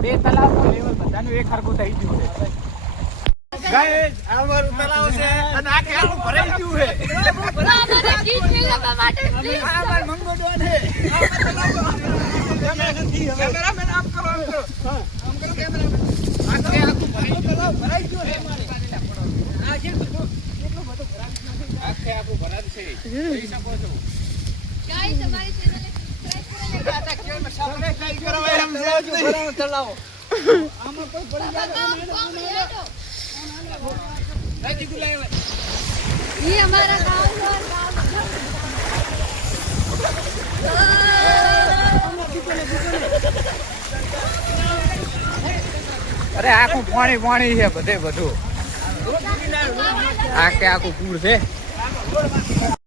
બે તલાવ લેવલ બધાનું એક હરખું થઈ ગયું છે ગાઈસ અમારું તલાવ છે અને આખે આખું ભરાઈ ગયું છે અમારે ગીત મેળવવા માટે પ્લીઝ અમાર મંગોડવાન છે કેમેરામેન આપ કરો આમ કરો કેમેરામેન આખે આખું ભરાઈ ગયું છે આ જે બધું કેટલું બધું ભરાઈ આખે આખું ભરાઈ છે જોઈ શકો છો ગાઈસ અમારી ચેનલ ચલાવો આમાં કોઈ પડી જાય ये हमारा गांव अरे आखું પાણી પાણી છે બધે બધું આખે આખું પૂર છે